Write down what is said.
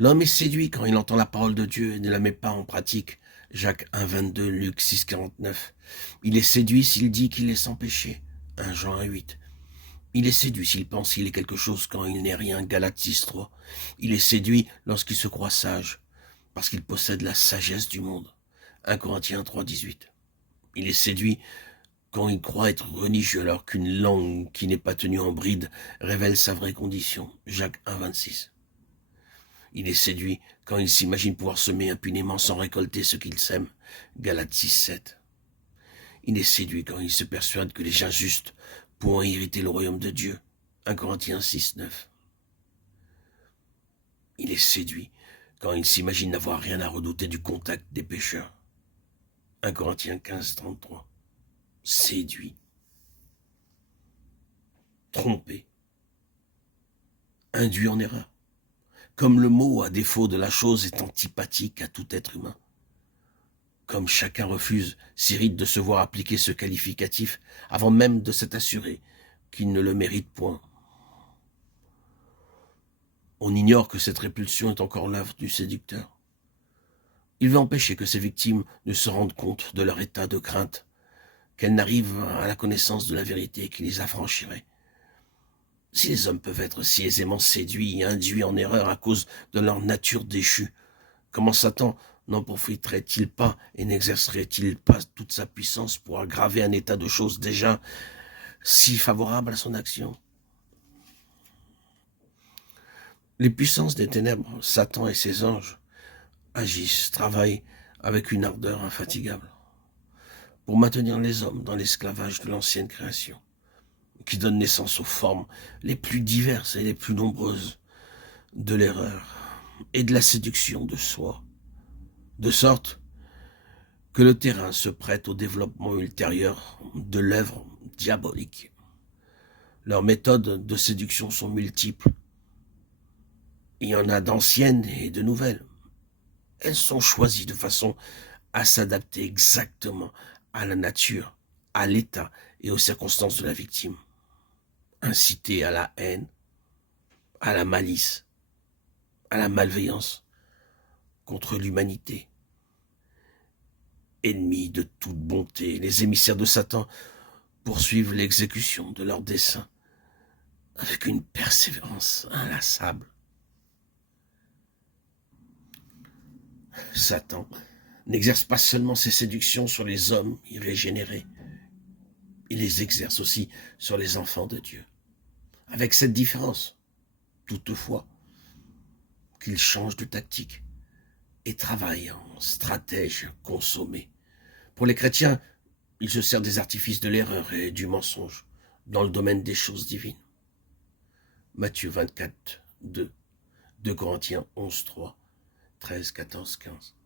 L'homme est séduit quand il entend la parole de Dieu et ne la met pas en pratique. Jacques 1, 22, Luc 6, 49. Il est séduit s'il dit qu'il est sans péché. 1 Jean 1, 8. Il est séduit s'il pense qu'il est quelque chose quand il n'est rien. Galates 6, 3. Il est séduit lorsqu'il se croit sage, parce qu'il possède la sagesse du monde. 1 Corinthiens 3, 18. Il est séduit quand il croit être religieux alors qu'une langue qui n'est pas tenue en bride révèle sa vraie condition. Jacques 1, 26. Il est séduit quand il s'imagine pouvoir semer impunément sans récolter ce qu'il sème. Galates 6, 7. Il est séduit quand il se persuade que les injustes pourront hériter le royaume de Dieu. 1 Corinthiens 6, 9. Il est séduit quand il s'imagine n'avoir rien à redouter du contact des pécheurs. 1 Corinthiens 15, 33. Séduit, trompé, induit en erreur. Comme le mot, à défaut de la chose, est antipathique à tout être humain. Comme chacun refuse, s'irrite de se voir appliquer ce qualificatif avant même de s'être assuré qu'il ne le mérite point. On ignore que cette répulsion est encore l'œuvre du séducteur. Il veut empêcher que ses victimes ne se rendent compte de leur état de crainte, qu'elles n'arrivent à la connaissance de la vérité qui les affranchirait. Si les hommes peuvent être si aisément séduits et induits en erreur à cause de leur nature déchue, comment Satan n'en profiterait-il pas et n'exercerait-il pas toute sa puissance pour aggraver un état de choses déjà si favorable à son action? Les puissances des ténèbres, Satan et ses anges, agissent, travaillent avec une ardeur infatigable pour maintenir les hommes dans l'esclavage de l'ancienne création, qui donne naissance aux formes les plus diverses et les plus nombreuses de l'erreur et de la séduction de soi, de sorte que le terrain se prête au développement ultérieur de l'œuvre diabolique. Leurs méthodes de séduction sont multiples. Il y en a d'anciennes et de nouvelles. Elles sont choisies de façon à s'adapter exactement à la nature, à l'état et aux circonstances de la victime. Inciter à la haine, à la malice, à la malveillance contre l'humanité. Ennemis de toute bonté, les émissaires de Satan poursuivent l'exécution de leurs desseins avec une persévérance inlassable. Satan n'exerce pas seulement ses séductions sur les hommes irrégénérés, il les exerce aussi sur les enfants de Dieu. Avec cette différence, toutefois, qu'il change de tactique et travaille en stratège consommé. Pour les chrétiens, il se sert des artifices de l'erreur et du mensonge dans le domaine des choses divines. Matthieu 24, 2, 2 Corinthiens 11, 3, 13, 14, 15.